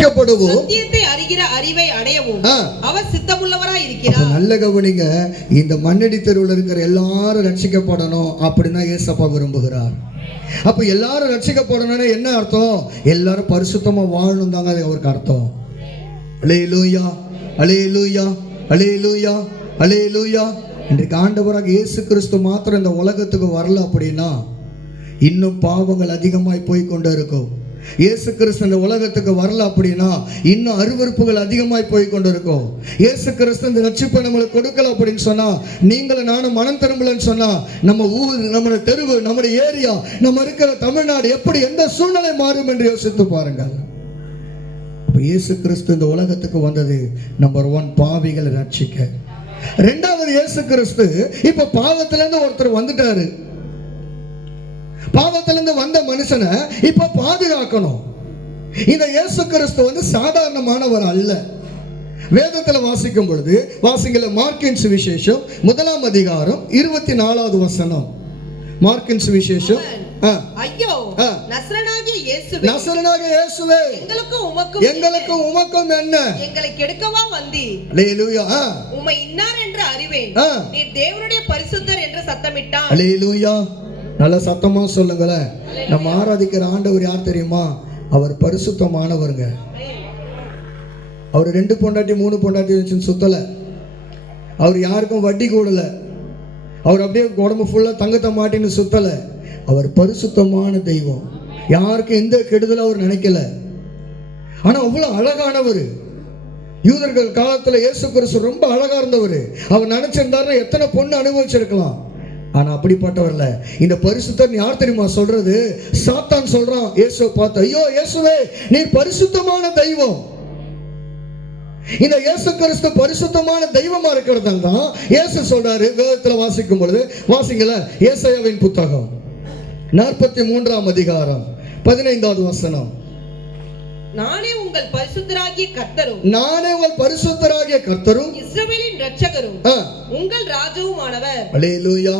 ரட்சிக்கப்படுவோம், சத்தியத்தை அறிகிற அறிவை அடையவும் அவர் சித்தமுள்ளவராய் இருக்கிறார். நல்ல கவனிங்க, இந்த மண்ணடி தெருவில் இருக்கிற எல்லாரும் ரட்சிக்கப்படணும் அப்படின்னா ஏசப்பா விரும்புகிறார். அப்ப எல்லாரும் ரட்சிக்கப்படணும்னா என்ன அர்த்தம்? எல்லாரும் பரிசுத்தமா வாழணும் தாங்க அது அவருக்கு அர்த்தம். அல்லேலூயா, அல்லேலூயா, அல்லேலூயா, அல்லேலூயா. இன்றைக்கு ஆண்டவராக இயேசு கிறிஸ்து மாத்திரம் இந்த உலகத்துக்கு வரல அப்படின்னா இன்னும் பாவங்கள் அதிகமாய் போய் கொண்டு இருக்கும். இயேசு கிறிஸ்து இந்த உலகத்துக்கு வரல அப்படின்னா இன்னும் அருவருப்புகள் அதிகமாய் போய் கொண்டு இருக்கும். இயேசு கிறிஸ்து இந்த ரட்சிப்பை நம்மளுக்கு கொடுக்கல அப்படின்னு சொன்னா, நீங்களும் நானும் மனம் திரும்பலன்னு சொன்னா, நம்ம ஊர், நம்முடைய தெருவு, நம்முடைய ஏரியா, நம்ம இருக்கிற தமிழ்நாடு எப்படி எந்த சூழ்நிலை மாறும் என்று யோசித்து பாருங்கள். இயேசு கிறிஸ்து இந்த உலகத்துக்கு வந்தது நம்பர் 1 பாவிகளை ரட்சிக்க. ரெண்டாவது, இயேசு கிறிஸ்து இப்ப பாவத்திலிருந்து ஒருத்தர் வந்துட்டாரு. பாவத்திலிருந்து வந்த மனுஷனை இப்ப பாதுகாக்கணும். இந்த இயேசு கிறிஸ்து வந்து சாதாரணமானவர் அல்ல. வேதத்தில் வாசிக்கும் பொழுது வாசிங்கள, மார்க்கின் சுவிசேஷம் 1ஆம் அதிகாரம் 24வது வசனம். மார்க்கின் சுவிசேஷம், ஐயோ நசரேயனாகிய இயேசுவே, நசரேயனாகிய இயேசுவே, எங்களுக்கும் உமக்கும் என்ன? எங்களை கெடுக்கவா வந்தீர்? அல்லேலூயா. உம்மை இன்னார் என்று அறிவேன், நீர் தேவனுடைய பரிசுத்தர் என்று சத்தமிட்டார். அல்லேலூயா. நல்ல சத்தமா சொல்லுங்களேன். நம்ம ஆராதிக்கிற ஆண்டவர் யார் தெரியுமா? அவர் பரிசுத்தமானவருங்க. அவர் 2 பொண்டாட்டி 3 பொண்டாட்டி வச்சுன்னு சுத்தல. அவர் யாருக்கும் வட்டி கூடல. அவர் அப்படியே உடம்பு ஃபுல்லா தங்கத்தை மாட்டின்னு சுத்தல. அவர் பரிசுத்தமான தெய்வம். யாருக்கும் எந்த கெடுதலும் அவர் நினைக்கல. ஆனா அவ்வளவு அழகானவர். யூதர்கள் காலத்துல இயேசு கிறிஸ்து ரொம்ப அழகா இருந்தவர். அவர் நினைச்சிருந்தாருன்னா எத்தனை பொண்ணு அனுபவிச்சிருக்கலாம். ஆனா அப்படிப்பட்டவர்ல. இந்த பரிசுத்தர் யார் தெரியுமா சொல்றது? சாத்தான் சொல்றான் இயேசுவை பார்த்து, ஐயோ இயேசுவே, நீர் பரிசுத்தமான தெய்வம். இந்த இயேசு கிறிஸ்து பரிசுத்தமான தெய்வமா இருக்கிறதால தான் இயேசு சொல்றாரு. வேதத்துல வாசிக்கும் பொழுது வாசிங்கள, ஏசாயாவின் புத்தகம் 43ஆம் அதிகாரம் 15வது வசனம். நானே உங்கள் பரிசுத்தராகிய கர்த்தரும், நானே உங்கள் பரிசுத்தராகிய கர்த்தரும், இஸ்ரவேலின் இரட்சகரும், உங்கள் ராஜாவுமானவர். அல்லேலூயா,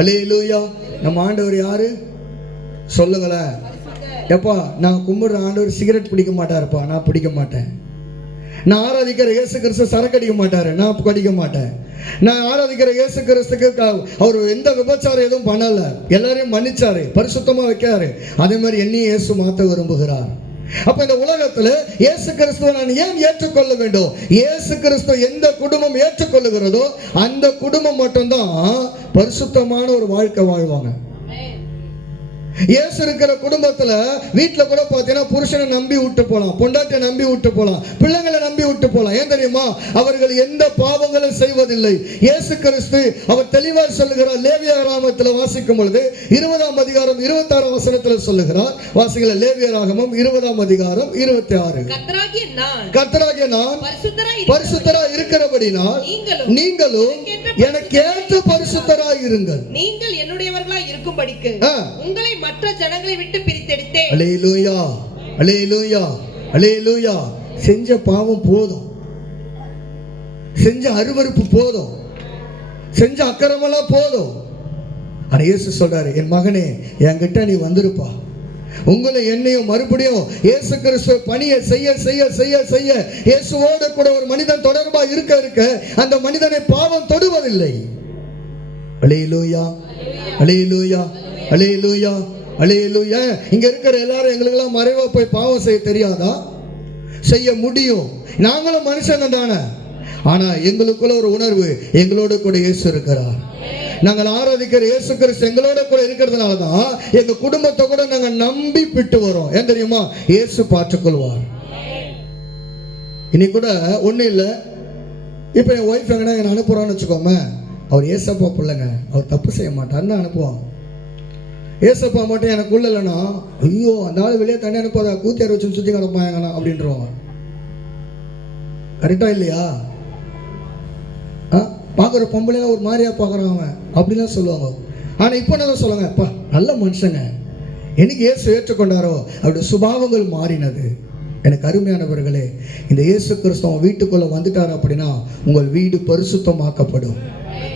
அல்லேலூயா. நம்ம ஆண்டவர் யாரு சொல்லுங்களேன். எப்பா, நான் கும்பிடுற ஆண்டவர் சிகரெட் பிடிக்க மாட்டாருப்பா, நான் பிடிக்க மாட்டேன். நான் ஆராதிக்கிற இயேசு கிறிஸ்து சரக்கு அடிக்க மாட்டாரு, நான் அடிக்க மாட்டேன். நான் ஆராதிக்கிற இயேசு கிறிஸ்துக்கு அவர் எந்த விபச்சாரம் எதுவும் பண்ணல, எல்லாரையும் மன்னிச்சாரு, பரிசுத்தமா வைக்காரு. அதே மாதிரி என்னையும் இயேசு மாற்ற விரும்புகிறார். அப்ப இந்த உலகத்துல இயேசு கிறிஸ்துவை நான் ஏன் ஏற்றுக்கொள்ள வேண்டும்? இயேசு கிறிஸ்துவ எந்த குடும்பம் ஏற்றுக்கொள்ளுகிறதோ அந்த குடும்பம் மட்டும்தான் பரிசுத்தமான ஒரு வாழ்க்கை வாழ்வாங்க. இயேசு இருக்கிற குடும்பத்துல வீட்டுல கூட பாத்தீங்கன்னா புருஷனை நம்பி விட்டு போலாம், பொண்டாட்டியை நம்பி விட்டு போலாம், பிள்ளைங்களை நம்பி விட்டு போலாம். ஏன் தெரியுமா? அவர்கள் எந்த பாவங்களும் செய்வதில்லை. இயேசு கிறிஸ்து அவர் தெளிவாக சொல்லுகிறார். லேவியராகமத்துல வாசிக்கும் பொழுது 20ஆம் அதிகாரம் 26ஆம் வசனத்துல சொல்லுகிறார். வாசிங்கள, லேவியராகமம் 20ஆம் அதிகாரம் 26. கர்த்தராகிய நான் பரிசுத்தராய் இருக்கிறபடினால் நீங்களும் எனக்கு ஏற்ற பரிசுத்தராய் இருங்கள். நீங்கள் என்னுடையவர்களாய் இருக்கும்படிக்கு உங்களை மற்ற ஜனங்களை விட்டு பிரித்தெடுத்தேன். அல்லேலூயா, அல்லேலூயா, அல்லேலூயா. செஞ்ச பாவம் போதும், செஞ்ச அருவருப்பு போதும், செஞ்ச அக்கிரமெல்லாம் போதும். ஆனா இயேசு சொல்றாரு, என் மகனே, என்கிட்ட நீ வந்திருப்பா. உங்களை என்னையும் மறுபடியும் இயேசு கிறிஸ்துவ பணியை செய்ய செய்ய செய்ய செய்ய இயேசுவோடு கூட ஒரு மனிதன் தொடர்பா இருக்க இருக்க அந்த மனிதனை பாவம் தொடுவதில்லை. அல்லேலூயா, அல்லேலூயா, அல்லேலூயா, அல்லேலூயா. இங்க இருக்கிற எல்லாரும் எங்களுக்கெல்லாம் மறைவா போய் பாவம் செய்ய தெரியாதா? செய்ய முடியும். நாங்களும் மனுஷங்க தானே. ஆனா எங்களுக்குள்ள ஒரு உணர்வு, எங்களோட கூட இயேசு இருக்கிறார். நாங்கள் ஆராதிக்கிற இயேசு கிறிஸ்து எங்களோட கூட இருக்கிறதுனால தான் எங்க குடும்பத்தை கூட நாங்க நம்பி விட்டு வரோம். ஏன் தெரியுமா? இயேசு பார்த்துக்கொள்வார். இன்னைக்கு கூட ஒன்றும் இல்லை. இப்போ என் ஒய்ஃப் எங்கன்னா என்னை அனுப்புகிறான்னு வச்சுக்கோமே, அவர் ஏசப்பா பிள்ளைங்க, அவர் தப்பு செய்ய மாட்டார்னு அனுப்புவாங்க. ஏசப்பா மட்டும் எனக்குள்ள இல்லைன்னா, ஐயோ அந்த ஆள் வெளியே தண்ணி அனுப்பாத, கூத்தியார் வச்சுன்னு சுற்றி கிடப்பாங்கண்ணா அப்படின்றவாங்க. கரெக்டாக இல்லையா? பார்க்குற பொம்பளைலாம் ஒரு மாதிரியா பார்க்குறான் அவன் அப்படிலாம் சொல்லுவாங்க. ஆனால் இப்போ என்ன சொல்லுவாங்க, நல்ல மனுஷங்க, என்னைக்கு ஏசு ஏற்றுக்கொண்டாரோ அவருடைய சுபாவங்கள் மாறினது. எனக்கு அருமையானவர்களே, இந்த இயேசு கிறிஸ்து உங்கள் வீட்டுக்குள்ளே வந்துட்டார் அப்படின்னா உங்கள் வீடு பரிசுத்தமாக்கப்படும்.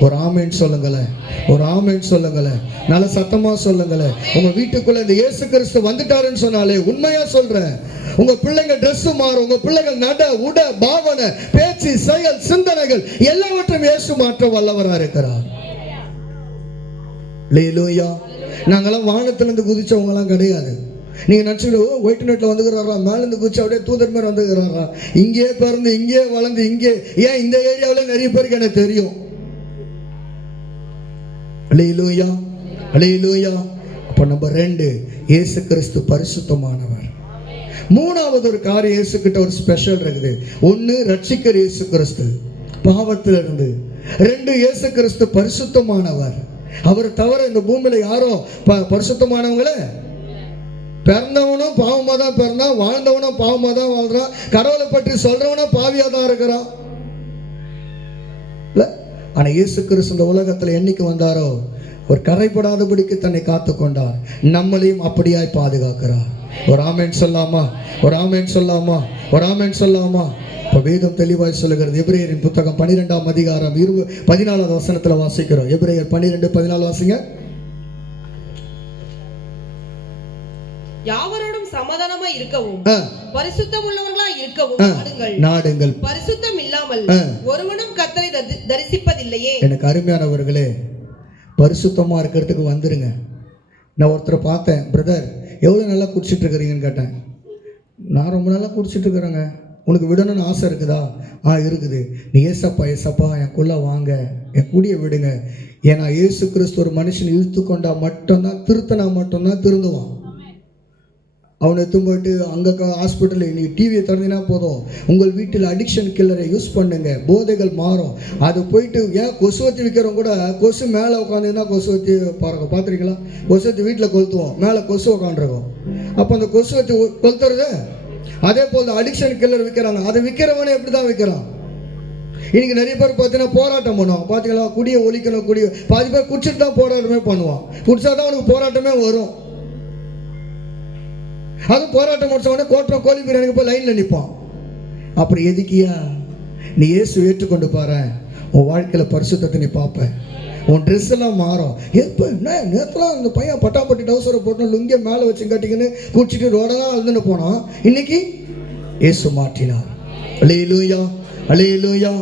ஒரு ஆமேன் சொல்லுங்களேன், ஒரு ஆமேன் சொல்லுங்களேன், நல்ல சத்தமாக சொல்லுங்களேன். உங்கள் வீட்டுக்குள்ளே இந்த இயேசு கிறிஸ்து வந்துட்டாருன்னு சொன்னாலே உண்மையாக சொல்கிறேன், உங்கள் பிள்ளைங்க ட்ரெஸ் மாறும், உங்கள் பிள்ளைகள் நட உட பாவனை பேச்சு செயல் சிந்தனைகள் எல்லாவற்றையும் இயேசு மாற்ற வல்லவராக இருக்கிறார். அல்லேலூயா. நாங்களாம் வானத்திலிருந்து குதிச்சவங்கலாம் கிடையாது. நீங்கள் நினச்சிக்கிட்டு ஒயிட் நெட்டில் வந்துக்கிறாரா, மேலேருந்து குதிச்சு அப்படியே தூதர் மாதிரி வந்துக்கிறாரா, இங்கேயே பிறந்து இங்கேயே வளர்ந்து இங்கே ஏன் இந்த ஏரியாவில் நிறைய பேருக்கு எனக்கு தெரியும். அல்லேலூயா, அல்லேலூயா. அப்போ நம்பர் 2, இயேசு கிறிஸ்து பரிசுத்தமானவர். மூணாவது ஒரு காரியம் இயேசு கிட்ட ஒரு ஸ்பெஷல் இருக்குது. 1 ரட்சிக்கிற இயேசு கிறிஸ்து பாவத்திலிருந்து. 2 இயேசு கிறிஸ்து பரிசுத்தமானவர். அவரை தவிர இந்த பூமியில யாரோ பரிசுத்தமானவங்களே. பிறந்தவனும் பாவமாக தான் பிறந்தான், வாழ்ந்தவனும் பாவமாக தான் வாழ்றான், கடவுளை பற்றி சொல்றவனும் பாவியாக தான் இருக்கிறான். ஆனால் இயேசு கிறிஸ்து இந்த உலகத்தில் என்னைக்கு வந்தாரோ ஒரு கரைப்படாதபடிக்கு தன்னை காத்து கொண்டார். நம்மளையும் அப்படியாய் பாதுகாக்கிறார். ஒரு ஆமேன் சொல்லாமா, ஒரு ஆமேன் சொல்லாமா, ஒரு ஆமேன் சொல்லாமா. இப்போ வேதம் தெளிவாய் சொல்லுகிறது. எபிரேயரின் புத்தகம் 12ஆம் அதிகாரம் 14வது வசனத்தில் வாசிக்கிறோம். எபிரேயர் 12:14 வாசிங்க. யாவரோடும் சமாதானமாய் இருக்கவும் பரிசுத்தம் உள்ளவர்களாய் இருக்கவும் நாடுங்கள். பரிசுத்தம் இல்லாமல் ஒருவனும் கர்த்தரை தரிசிப்பதில்லையே. எனக்கு அருமையானவர்களே, பரிசுத்தமா இருக்கிறதுக்கு வந்துருங்க. நான் ஒருத்தரை பார்த்தேன், பிரதர் எவ்வளோ நல்லா குடிச்சிட்டு இருக்கிறீங்கன்னு கேட்டேன். நான் ரொம்ப நல்லா குடிச்சிட்டு இருக்கிறேங்க, உனக்கு விடணும்னு ஆசை இருக்குதா? இருக்குது. நீ ஏசப்பா ஏசப்பா எனக்குள்ளே வாங்க, என் கூடிய விடுங்க. ஏன்னா இயேசு கிறிஸ்து ஒரு மனுஷன் இழுத்து கொண்டா மட்டும்தான், திருத்தினா மட்டும்தான் திருந்துவான். அவனை எடுத்து போயிட்டு அங்கே ஹாஸ்பிட்டலில் நீங்கள் டிவியை திறந்தினா போதும், உங்கள் வீட்டில் அடிக்ஷன் கில்லரை யூஸ் பண்ணுங்க, போதைகள் மாறும். அது போயிட்டு ஏன் கொசுவத்தி விற்கிறவங்க கூட கொசு மேலே உட்காந்துன்னா கொசுவத்தி பார்த்துருக்கீங்களா? கொசுவத்தி வீட்டில் கொளுத்துவோம், மேலே கொசு உட்காந்துருக்கோம். அப்போ அந்த கொசுவத்தி கொளுத்துறது. அதே போல் அடிக்ஷன் கில்லர் விற்கிறாங்க, அதை விற்கிறவனே எப்படி தான் விற்கிறான். இன்னைக்கு நிறைய பேர் பார்த்தீங்கன்னா போராட்டம் பண்ணுவாங்க. பார்த்தீங்களா, குடியை ஒழிக்கணும், குடியை பாதி பேர் குடிச்சிட்டு தான் போராட்டமே பண்ணுவான். குடிச்சாதான் அவனுக்கு போராட்டமே வரும். அதுவும் போராட்டம் முடிச்சவொடனே கோட்டம் கோழி பிரியாணிக்கு போய் லைனில் நிற்பான். அப்படி எதுக்கியா? நீ இயேசு ஏற்றுக்கொண்டு பாரு, உன் வாழ்க்கையில் பரிசுத்தத்தை நீ பார்ப்பேன். உன் ட்ரெஸ் எல்லாம் மாறும். எப்போ என்ன நேற்றுலாம் அந்த பையன் பட்டாப்பட்டி டவுசரை போட்டோம், லுங்கிய மேலே வச்சு கட்டிக்கின்னு குடிச்சிட்டு ரோடெல்லாம் அழுதுன்னு போனான். இன்னைக்கு இயேசு மாற்றினார். அல்லேலூயா, அல்லேலூயா.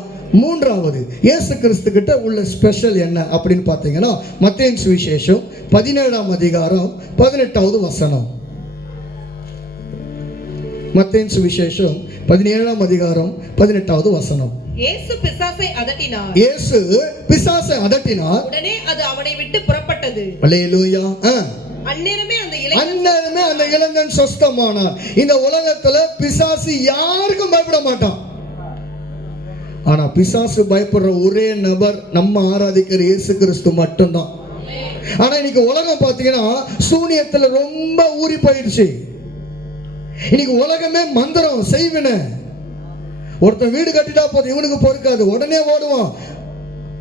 மூன்றாவது இயேசு கிறிஸ்து கிட்ட உள்ள ஸ்பெஷல் என்ன அப்படின்னு பார்த்தீங்கன்னா, மத்தேயு சுவிசேஷம் 17ஆம் அதிகாரம் 18வது வசனம். மத்தேயு சுவிசேஷம் 17ஆம் அதிகாரம் 18வது வசனம். இயேசு பிசாசை அதட்டினார். இயேசு பிசாசை அதட்டினார். உடனே அது அவனை விட்டு புறப்பட்டது. அல்லேலூயா. அந்நேரமே அந்த இளைஞன் சொஸ்தமானார். இந்த உலகத்துல பிசாசு யாருக்கும் பயப்பட மாட்டான். ஆனா பிசாசு பயப்படுற ஒரே நபர் நம்ம ஆராதிக்கிற இயேசு கிறிஸ்து மட்டும்தான். ஆனா இன்னைக்கு உலகம் பாத்தீங்கன்னா சூனியத்துல ரொம்ப ஊறி போயிடுச்சு. இன்னைக்கு உலகமே மந்திரம் செய்வின. ஒருத்தன் வீடு கட்டிட்டா போதும், இவனுக்கு பொறுக்காது, உடனே ஓடுவான்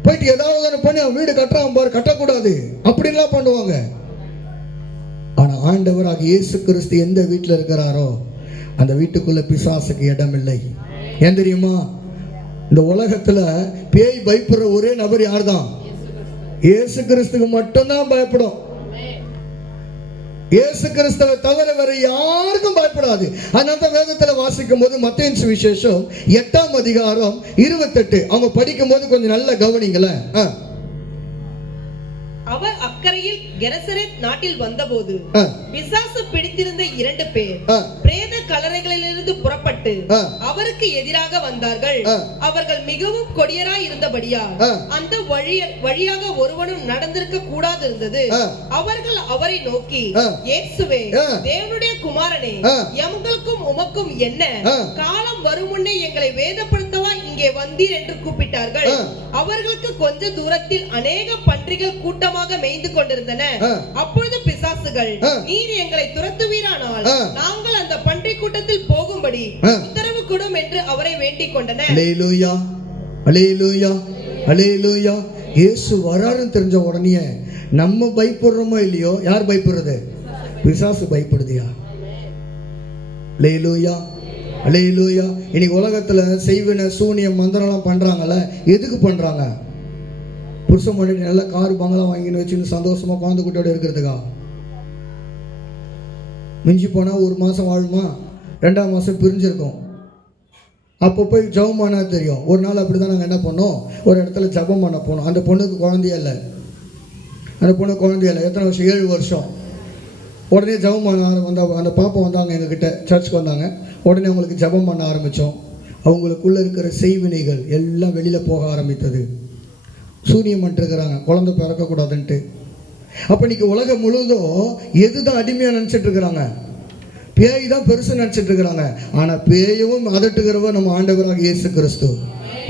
போயிட்டு ஏதாவது பண்ணி அவன் வீடு கட்டுறான் பாரு, கட்டக்கூடாது அப்படின்லாம் பண்ணுவாங்க. ஆனா ஆண்டவராக இயேசு கிறிஸ்து எந்த வீட்டில் இருக்கிறாரோ அந்த வீட்டுக்குள்ள பிசாசுக்கு இடம் இல்லை. ஏன் தெரியுமா? இந்த உலகத்துல பேய் பயப்படுற ஒரே நபர் யார் தான்? இயேசு கிறிஸ்துக்கு மட்டும்தான் பயப்படும். இயேசு கிறிஸ்துவை தவிர வேற யாருக்கும் பயப்படாது. அதனால வேதத்துல வாசிக்கும் போது மத்தேயு சுவிசேஷம் 8ஆம் அதிகாரம் 28 அவங்க படிக்கும் போது கொஞ்சம் நல்லா கவனிங்களேன். அவர் அக்கறையில் கெனசரேத் நாட்டில் வந்தபோது பிசாசு பிடித்திருந்த 2 பேர் பிரேத கல்லறைகளிலிருந்து புறப்பட்டு அவருக்கு எதிராக வந்தார்கள். அவர்கள் மிகவும் கொடியராய் இருந்தபடியால் அந்த வழியாக ஒருவனும் நடந்திருக்க கூடாது இருந்தது. அவர்கள் அவரை நோக்கி, இயேசுவே, தேவனுடைய குமாரனே, எங்களுக்கும் உமக்கும் என்ன? காலம் வரும் முன்னே எங்களை வேதப்படுத்தவா இங்கே வந்தீர் என்று கூப்பிட்டார்கள். அவர்களுக்கு கொஞ்ச தூரத்தில் அநேக பன்றிகள் கூட்டமாக மேய்ந்து கொண்டிருந்தன. அப்பொழுது பிசாசுகள், நீர் எங்களை துரத்துவீரானால் நாங்கள் அந்த பன்றி கூட்டத்தில் போகும்படி உத்தரவு கொடும் என்று அவரை வேண்டிக் கொண்டன. அல்லேலூயா, அல்லேலூயா, அல்லேலூயா. இயேசு வராருன்னு தெரிஞ்ச உடனே நம்ம பயப்படுறோமோ இல்லையோ, யார் பயப்படுறது? பிசாசு பயப்படுதியா? அல்லேலூயா, அல்லேலூயா. இன்னைக்கு உலகத்துல செய்வின சூனியம் மந்திரம்லாம் பண்றாங்கல்ல, எதுக்கு பண்றாங்க? புருஷன் முன்னாடி நல்ல கார் பங்களா வாங்கின்னு வச்சுன்னு சந்தோஷமா குழந்தை குட்டியோட இருக்கிறதுக்கா? மிஞ்சி போனா 1 மாசம் வாழுமா, 2ஆம் மாசம் பிரிஞ்சிருக்கும். அப்போ போய் ஜெபம் பண்ணா தெரியும். ஒரு நாள் அப்படிதான் நாங்கள் என்ன பண்ணோம், ஒரு இடத்துல ஜெபம் பண்ண போனோம். அந்த பொண்ணுக்கு குழந்தையே இல்லை. அந்த பொண்ணு குழந்தையே இல்லை. எத்தனை வருஷம்? 7 வருஷம். உடனே ஜெபம் பண்ண அந்த பாப்பா வந்தாங்க எங்ககிட்ட, சர்ச்சுக்கு வந்தாங்க. உடனே அவங்களுக்கு ஜெபம் பண்ண ஆரம்பித்தோம். அவங்களுக்குள்ளே இருக்கிற செய்வினைகள் எல்லாம் வெளியில் போக ஆரம்பித்தது. சூனியம் பண்ணிருக்கிறாங்க குழந்தை பிறக்கக்கூடாதுன்ட்டு. அப்போ இன்னைக்கு உலகம் முழுவதும் எதுதான் அடிமையாக நினச்சிட்டு இருக்கிறாங்க? பேய் தான் பெருசு நினச்சிட்டு இருக்கிறாங்க. ஆனால் பேயவும் அதட்டுகிறவ நம்ம ஆண்டவராக இயேசு கிறிஸ்து.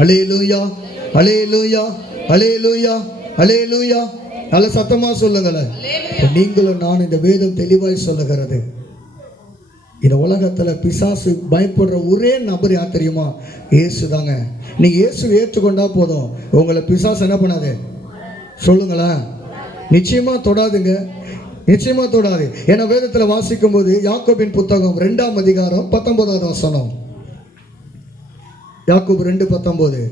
அல்லேலூயா, அல்லேலூயா, அல்லேலூயா, அல்லேலூயா. நல்ல சத்தமாக சொல்லுங்களேன். நீங்களும் நான் இந்த வேதம் தெளிவாய் சொல்லுகிறது. இந்த உலகத்தில் பிசாசு பயப்படுற ஒரே நபர் யார் தெரியுமா? இயேசு தாங்க. நீங்கள் இயேசு ஏற்றுக்கொண்டா போதும், உங்களை பிசாசு என்ன பண்ணாது சொல்லுங்களேன். நிச்சயமாக தொடாதுங்க, நிச்சயமாக தொடாது. ஏன்னா வேதத்தில் வாசிக்கும் போது யாக்கோபின் புத்தகம் 2ஆம் அதிகாரம் 19வது வசனம். யாக்கோபு 2:19.